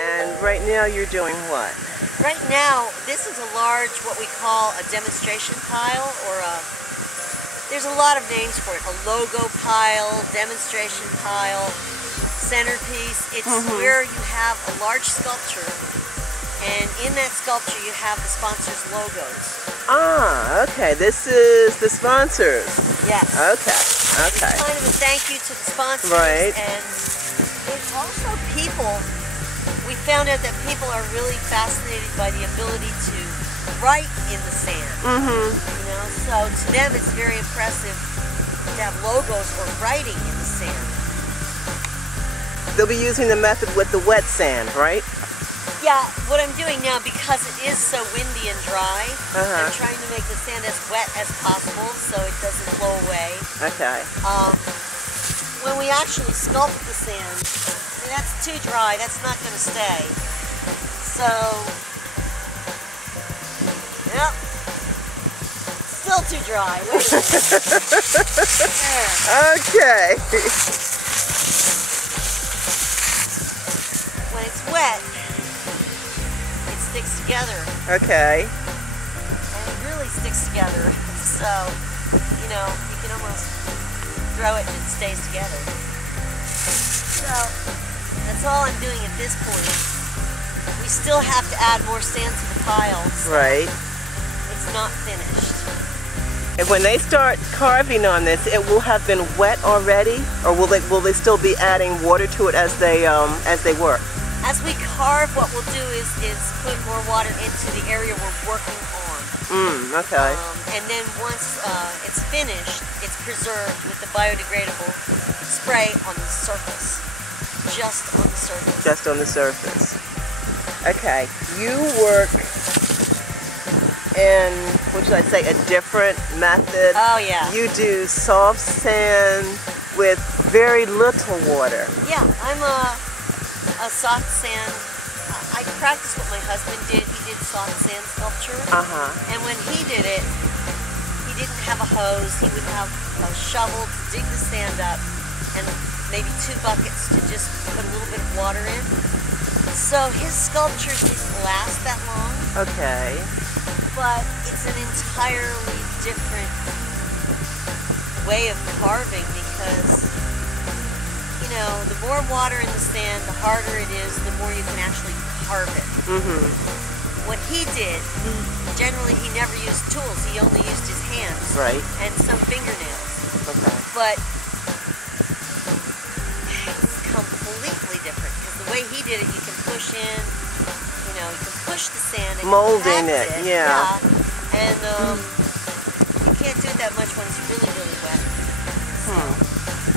And right now you're doing what? Right now, this is a large, what we call a demonstration pile, or there's a lot of names for it. A logo pile, demonstration pile, centerpiece. It's where you have a large sculpture, and in that sculpture you have the sponsors' logos. Ah, okay. This is the sponsors. Yes. Okay. It's kind of a thank you to the sponsors. Right. And it's also people. We found out that people are really fascinated by the ability to write in the sand. You know, so to them it's very impressive to have logos or writing in the sand. They'll be using the method with the wet sand, right? Yeah, what I'm doing now, because it is so windy and dry, I'm trying to make the sand as wet as possible so it doesn't blow away. Okay. When we actually sculpt the sand, that's too dry, that's not going to stay. So, yep, still too dry. Wait a minute. Okay. When it's wet, it sticks together. Okay. And it really sticks together. So, you know, you can almost throw it and it stays together. So, that's all I'm doing at this point. We still have to add more sand to the pile. So right. It's not finished. And when they start carving on this, it will have been wet already, or will they still be adding water to it as they work? As we carve, what we'll do is put more water into the area we're working on. Okay. And then once it's finished, it's preserved with the biodegradable spray on the surface. Just on the surface. Just on the surface. Okay. You work in, what should I say, a different method. Oh, yeah. You do soft sand with very little water. Yeah, I'm a soft sand. I practice what my husband did. He did soft sand sculpture. And when he did it, he didn't have a hose. He would have a shovel to dig the sand up and maybe 2 buckets to just put a little bit of water in. So his sculptures didn't last that long. Okay. But it's an entirely different way of carving because, you know, the more water in the sand, the harder it is, the more you can actually carve it. What he did, generally he never used tools, he only used his hands. Right. And some fingernails. Okay. But it's completely different because the way he did it, you can push in, you know, you can push the sand and molding it. Yeah. And you can't do it that much when it's really, really wet. So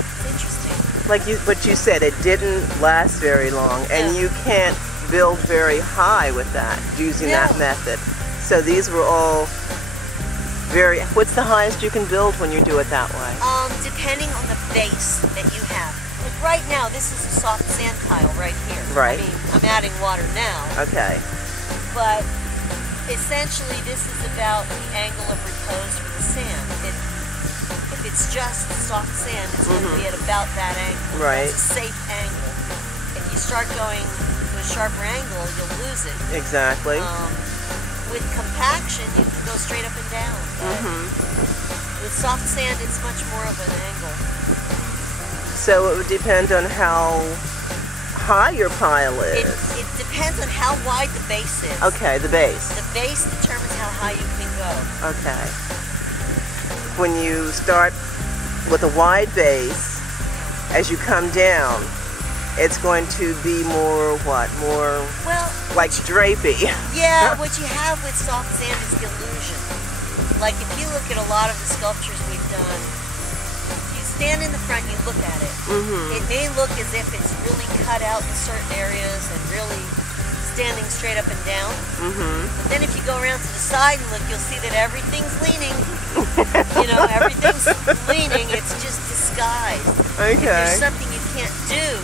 it's interesting. Like what you said, it didn't last very long, and you can't build very high with that using that method. So these were all very. What's the highest you can build when you do it that way? Depending on the base that you have. Like right now, this is a soft sand pile right here. Right. I mean, I'm adding water now. Okay. But essentially, this is about the angle of repose for the sand. If it's just soft sand, it's going to be at about that angle. Right. It's a safe angle. If you start going to a sharper angle, you'll lose it. Exactly. With compaction, you can go straight up and down. With soft sand, it's much more of an angle. So it would depend on how high your pile is. It depends on how wide the base is. Okay, the base. The base determines how high you can go. Okay. When you start with a wide base, as you come down, it's going to be more what? More like drapey. Yeah, what you have with soft sand is the illusion. Like if you look at a lot of the sculptures we've done, you stand in the front, you look at it. It may look as if it's really cut out in certain areas and really standing straight up and down. But then if you go around to the side and look, you'll see that everything's leaning. You know, everything's leaning. It's just disguised. Okay. If there's something you can't do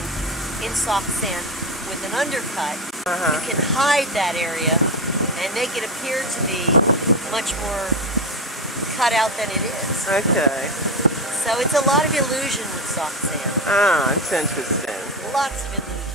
in soft sand with an undercut, you can hide that area and make it appear to be much more cut out than it is. Okay. So it's a lot of illusion with soft sand. Ah, it's interesting. Lots of illusion.